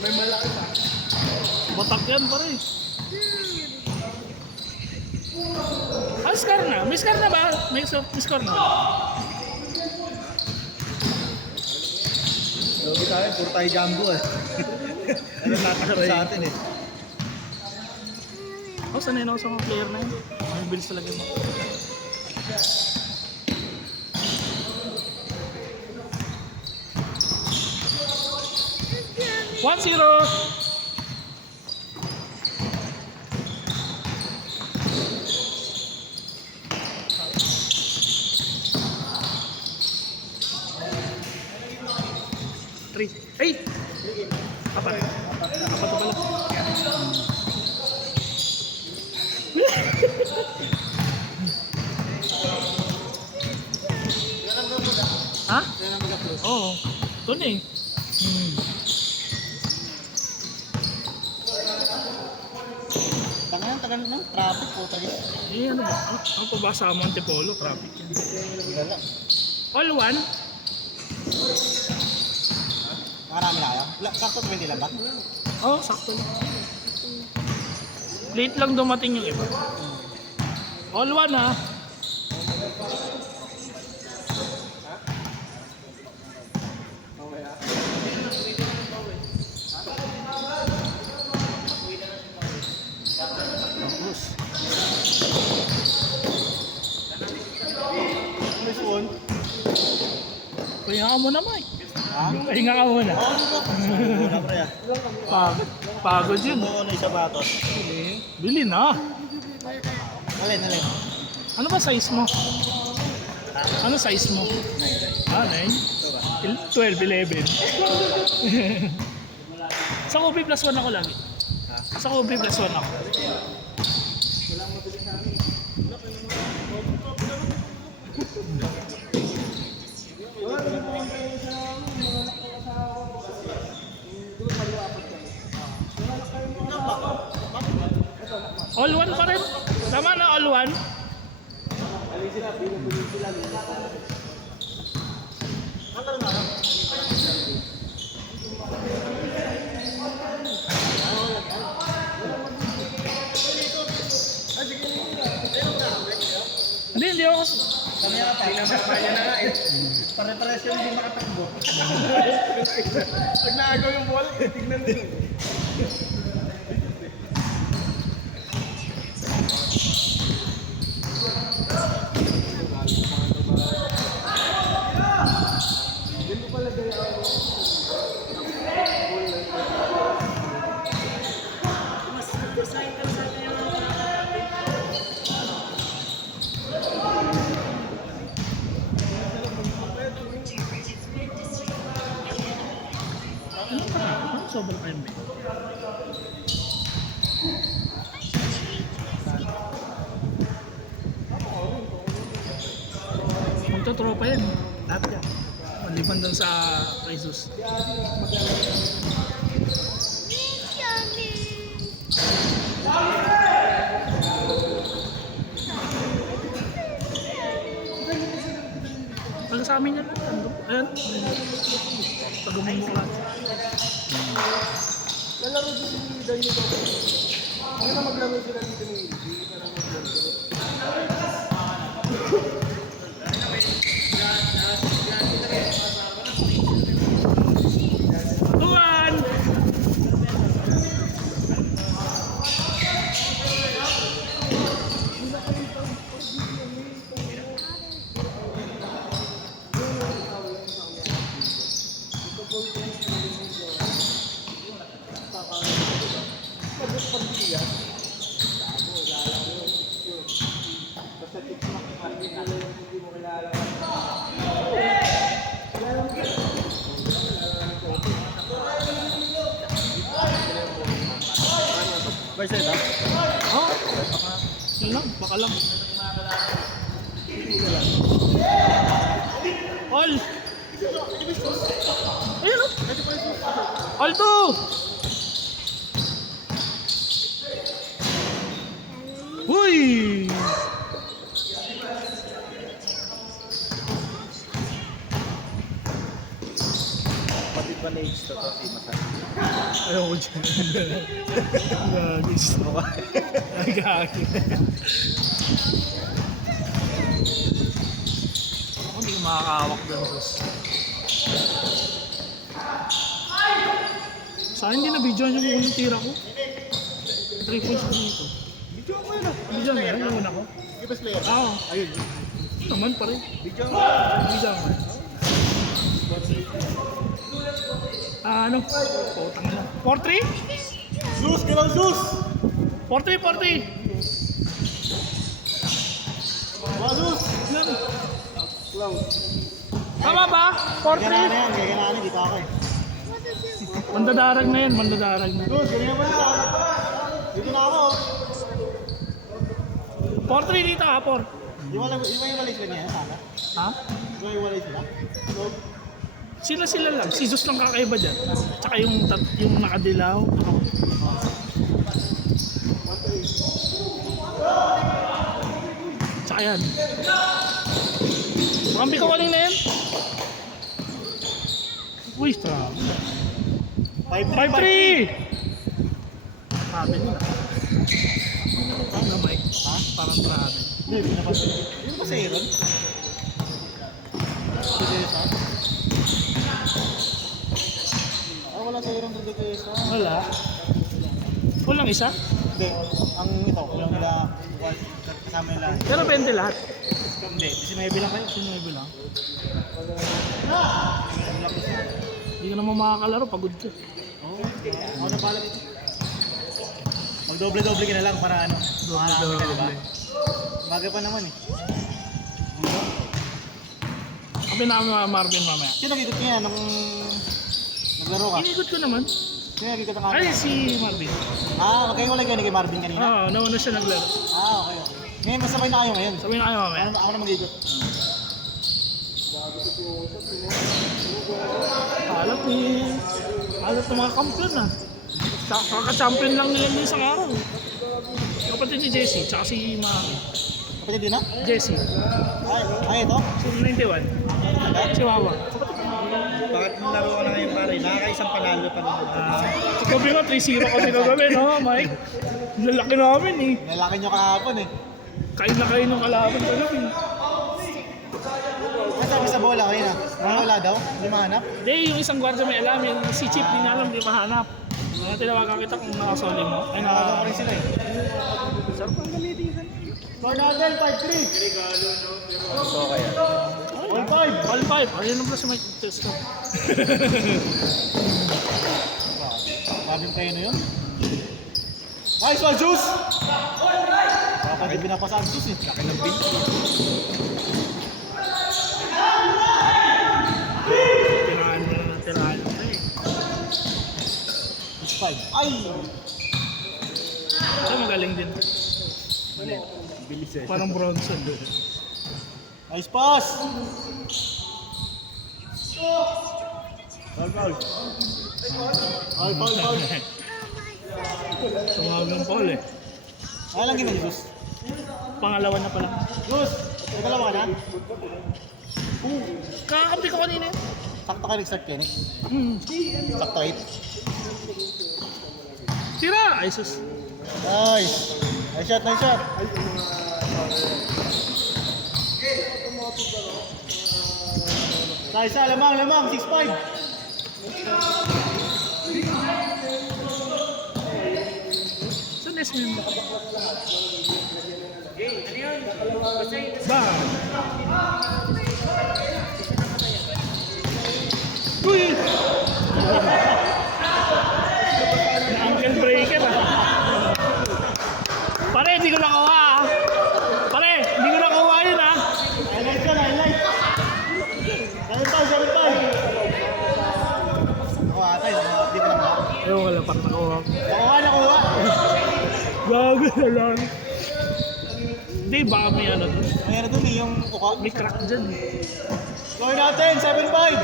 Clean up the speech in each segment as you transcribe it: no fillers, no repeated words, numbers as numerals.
May malaki pa. Batak yan pare. Ah, score na. May score na ba? May score na. Logi tayo, puro tayo jumbo eh. Ano tatakot sa atin eh. Oh, sanay na ako sa mga player na yun. Ang bilis talaga mo. One zero. Three. Ay! Apat. Apat na pala. Ha? Oo. Ito na eh. Tagal ng traffic po tayo. Eh, ano ba? Ano pa ba sa Montepolo? Traffic yan. Wala. All one? Marami na kayo? Sakto 20 lang ba? Oo, oh, sakto lang. Late lang dumating yung iba. All one ha? Nice one. Pahinga ka muna, Mike. Ha? Pahinga ka muna. Wala pre ah. Pagod. Pagod yun. Sumo ko na yung sapatos. Bili na. Alin. Ano ba size mo? Ano size mo? 9. Ah, 9? 12, 11. Sa Kobe plus 1 ako lagi. Sa Kobe plus 1 ako. All one pa rin. Tama na all one. Hindi ako. Kami nga pa. Pinamamaya na nga eh. Pare-pares yung hindi makatakbo. Pag naagaw yung ball, tignan nyo. Sobrang kayo may. Magtotropa yan. Lahat yan. Maliban doon sa Jesus. Taga sa amin yan. Ayan. Taga Mumuklat. Lalaro dito ni Daniel Bobo. Ano na maglaro sila dito ni Ilby? Para maglaro. Tuan! Bayseta? Oh, yun lang, baka lang. All! Ayun o! All 2! Uy! Pati Iba na age to, si Masari. Ayaw ko dyan. Gagis. Ay, gagi. Ako hindi ko makakawak doon, boss. Saan hindi na-videoan yung unang tira ko? 3 points ko dito. Video ko yun ah. Video nga yan, yung una ko. Best player. Oo. Ayun. Naman pa rin. Video ko. Video nga. Ano? Putang na. 4-3? Zeus! Kailang Zeus! 4-3, 4-3. Mga Zeus! Ano? Lang. Tama ba? 4-3? Gaganaan yan. Dito ako eh. Mandadarag na yan, mandadarag na. Zeus, ganyan mo na sa harap. Dito na ako. 4-3 dito ha, 4. Iwalay sila niya, sana. Ha? Iwalay sila. So, Sila lang. Si Zeus lang kakaiba dyan. Tsaka yung nakadilaw. Tsaka yan. Makampi ko kanina yan. Uy, strong. 5-3! Sabi nila. Ano ba eh? Ha? Parang grabe. hindi, pinapansin. Yun ba sa Aaron? Si Desa? Ah, wala sa Aaron sa Desa. Wala. Full lang isa? Hindi, ang ito, yung nila, kasama nila. Pero 20 lahat. Hindi, 19 lang kayo. Sino may bilang? Hindi ka naman makakalaro, pagod ka. Oo, ako na pala dito. Magdoble-doble ka na lang para ano. Doble. Diba? Bagay pa naman eh. Sabi namin mga Marvin mamaya. Sino nag-ikot niya nung naglaro ka? Inikot ko naman. Sino nag-ikot ang Ay, camera? si Marvin. Ah, magkahiwalay kayo ni kay Marvin kanina? Oo, nauna siya naglaro. Ah, okay, okay. Ngayon, masabay na kayo ngayon. Sabi na kayo mamaya. Ako na mag-ikot. Alat ng mga kampiyon ah. Kaka-champion lang nila yung isang araw. Kapatid ni Jesse, tsaka si Maki. Kapatid din na? Jesse, Ay, ito? si 91. Si Wawa. Bakit laro ka na ngayon pare? Nakakaisang panalo pa rin. Gabi nga, 3-0 kasi kagabi, no, Mike? Lalaki namin eh. Lalaki nyo kahapon eh. Kain na kain ng kalaban kagabi. Ano sabi sa bola kayo na? Wala daw? Hindi mahanap? Hindi, yung isang gwardiya may alam, yung si Chip, di niya alam, di mahanap. Tinawagan kita kung nakasoli mo. Ay, Nakaga ko rin sila eh. Sarap ang gamitin yan. Score natin, 5-3. So kaya? All 5. All 5. Ayun lang pala si Mike Testo. Sabi mo kayo na yun? Nice one, Juice! Baka di binapasaan Juice eh. Laki ng bin. Tirahan mo na ng tirahan mo eh. 5. Ay! Siya magaling din. Bilis eh. Parang Bronson. Nice pass! Foul, foul. Foul, foul, foul. Tumagang Paul eh. Ano lang gina, Juice? Pangalawa na pala. Juice! May dalawa ka na? Kakampi ko kanina eh. Sakto kayo nag-start kayo, Nick? Sakto 8. Tira! Ay sus. Nice! Nice shot, nice shot! Nice, lamang, lamang, 6-5. Saan is mo yun? Ba? Uy! Na-ankle breaker ah. Pare, hindi ko nakuha ah. Pare, hindi ko nakuha yun ah. Highlight ka, highlight. 7-5. Ako ata, hindi ko lang ba? Ewan ko lang, parang nakuha ko. Nakuha. Gago na lang. Hindi, baka may ano doon. May ano dun eh, yung uka. May crack dyan. Score natin, 7-5.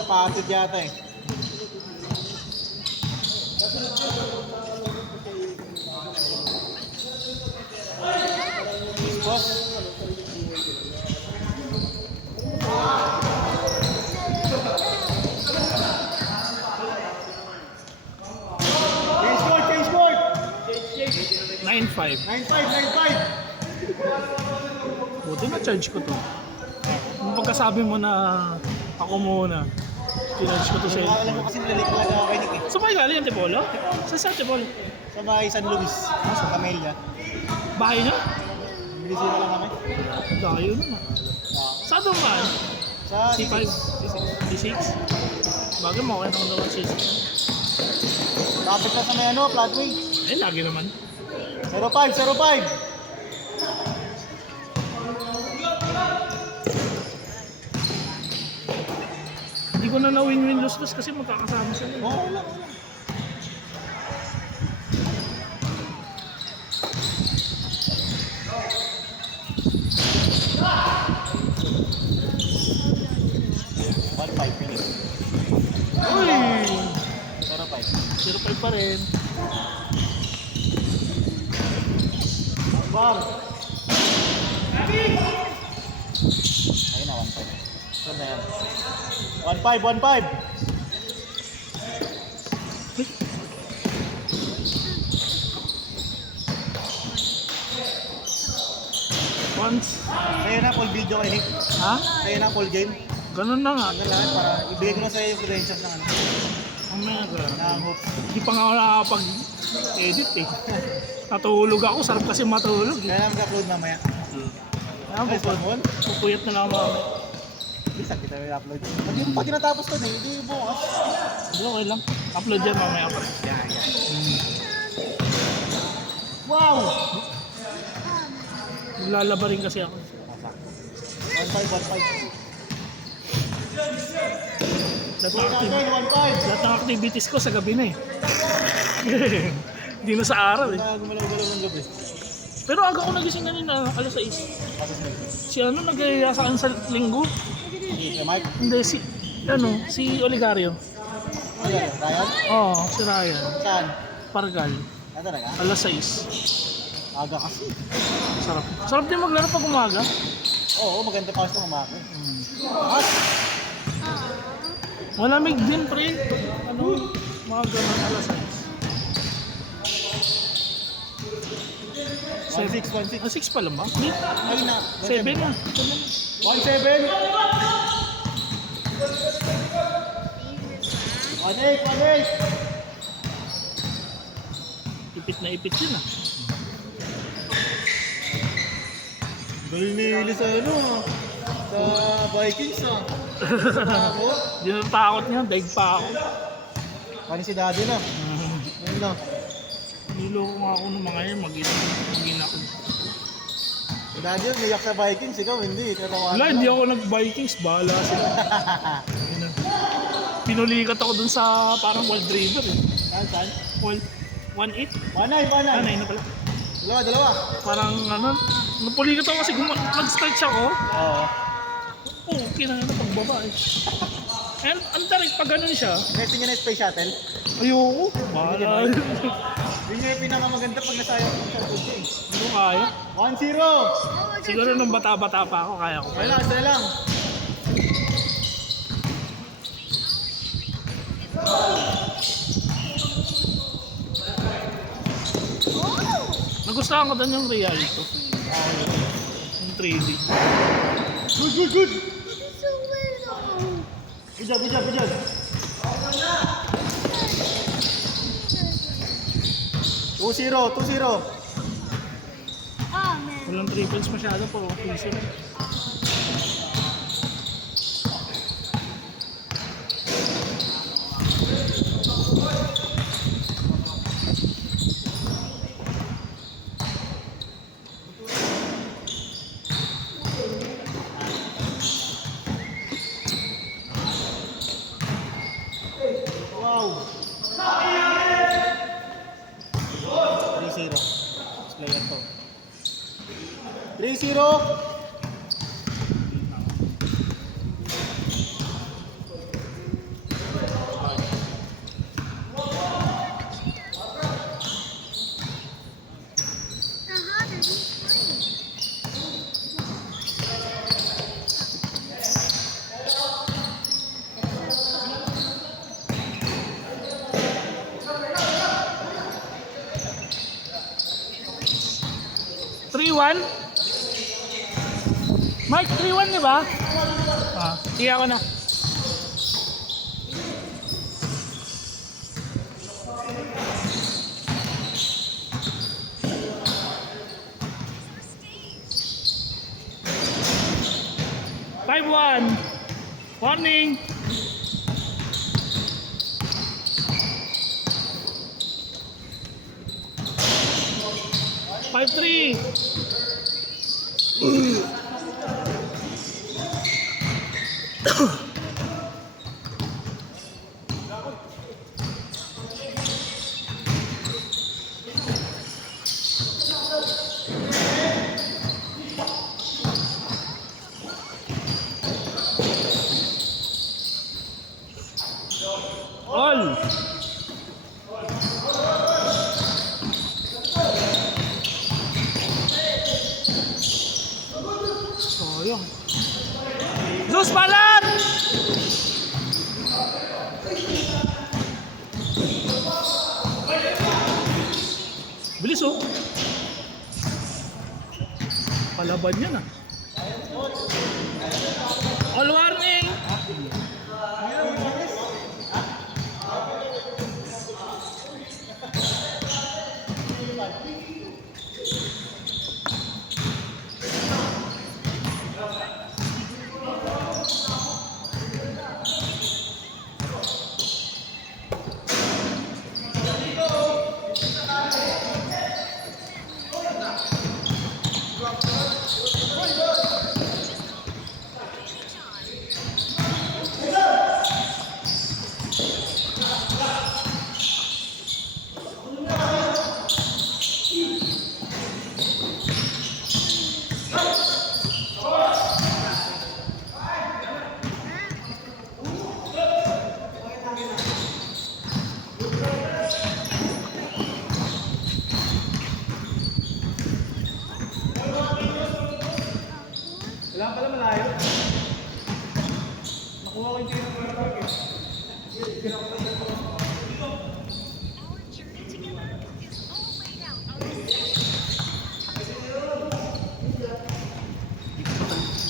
Napatid yata eh. Boss. 9.5. 9.5. Buti na charge ko to. Yung pagkasabi mo na ako muna, charge ko to sa Alam mo kasi nilalik ko na kay Nick eh. So may galing yung Tipolo? Sa Tipolo? Sa bahay San Luis, sa Camellia. Bahay niya? Binisita lang kami. Layo naman. Saan doon ba? Sa C5? C6? Bagay mo, kaya naman naman C6. Kapit na sa may ano, flatway. Eh, lagi naman. 05. Hindi ko na na-win-win lose-lose kasi magkakasama sila. Oo, wala. One five, pinig. Uy! 05. 0.5 pa rin. Bar. Ayun na, 1-5. Saan na yan? 1-5. Once. Sa'yo na, full video kay Nick. Ha? Sa'yo na, full game. Ganun na nga. Ano lang, para ibigay ko na sa'yo yung credentials ng ano. Ang mga Ng hope. Hindi pa nga ako nakakapag-edit eh. Natulog ako, sarap kasi matulog eh. Kaya namin ka-upload mamaya. Kaya Guys, one. pupuyat na lang ako. Bisa kita may upload. Hindi mo pa tinatapos to, eh. Hindi bukas. Okay lang. Upload yan mamaya pa rin. Yeah. Wow! Maglalaba rin kasi ako. 1-5. Lahat ng activities ko sa gabi na eh. Hindi na sa araw eh. Gumalaw-galaw ng gabi. Pero aga ko nagising kanina, alas 6. Si ano nagaya sa akin sa linggo? Si Mike? Hindi, si Oligario. Ryan? Oo, si Ryan. Saan? Pargal. Ah, talaga? Alas 6. Aga kasi. Sarap. Sarap din maglaro pag umaga. Oo, maganda pa sa umaga. At, Malamig din pre. Ano, mga ganun alas 6. 1-6. 6 pa lang ba? Hindi. Ayun na. 7 na. 1-7. 1-8. Ipit na ipit yun ah. Galing ni Willie sa ano ah. Sa Vikings ah. Ako. Hindi na takot niya, daig pa ako. Paano si Daddy na? Ayun na. Niloko nga ako ng mga yan, mag-ina ako. Si Daddy umiyak sa Vikings, ikaw hindi. Wala, hindi ako nag-Vikings, bahala sila. Ayun na. Pinulikat ako dun sa parang Wild River eh. Saan? Wild 1-8? 1-9. Ah, 9 na pala. Dalawa. Parang ano, napulikat ako kasi nag-stretch ako. Oo. Oo, okay na nga pagbaba eh. And ang tarik, pag ganun siya, Gusto niya na space shuttle? ayoko, bahala. Yun yung pinakamaganda pag nasayang sa food eh. Hindi ko kaya. 1-0. Siguro nung bata-bata pa ako, kaya ko. Relax na lang. Nagustuhan ko doon yung Rialto. Yung 3D. Good. Good job. 2-0. Walang triples masyado po. Piso lang. Wow. 3-0. Player to. 3-0. 3-1? Mike, 3-1 di ba? Sige ako na. Five-one. Warning. 5-3. All. Sayang. Zeus balat! Bilis oh. Palaban yan ah. All warning! Wala pala malayo. Nakuha ko yung tingin ng park eh.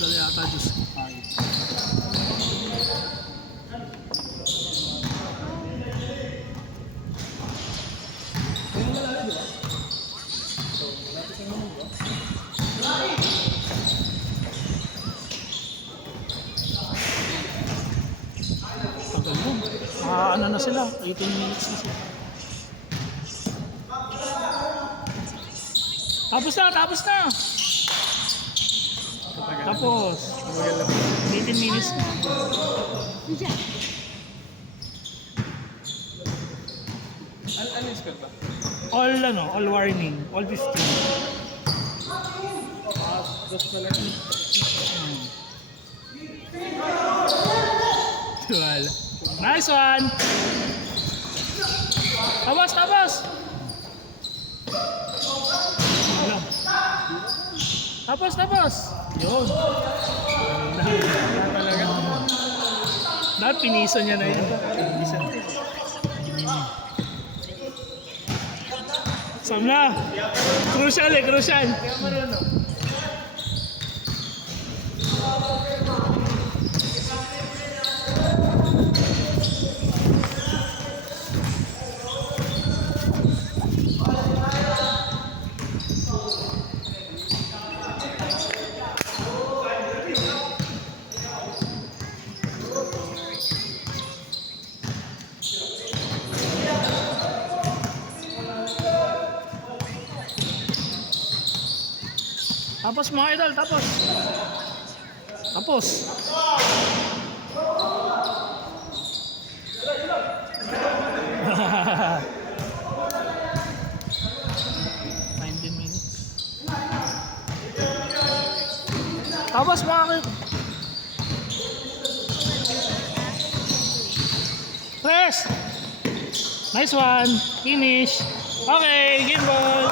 Dali ata Diyos. Tagal mo. Ano na sila? 18 minutes na sila. Tapos na, tapos na. Tapos. 18 minutes na. Ano yung score ba? All warning. All 15. Dos pala. Wala. Nice one! Tapos, tapos! Wala. Tapos, tapos! Yun. Talaga? Dapat piniso niya na yun. Piniso. Sam na! Crucial eh, crucial! Kaya marunong. Tapos mga idol, tapos. Tapos. $19 minutes. Tapos mga idol. Press. Nice one. Finish. Okay, game ball.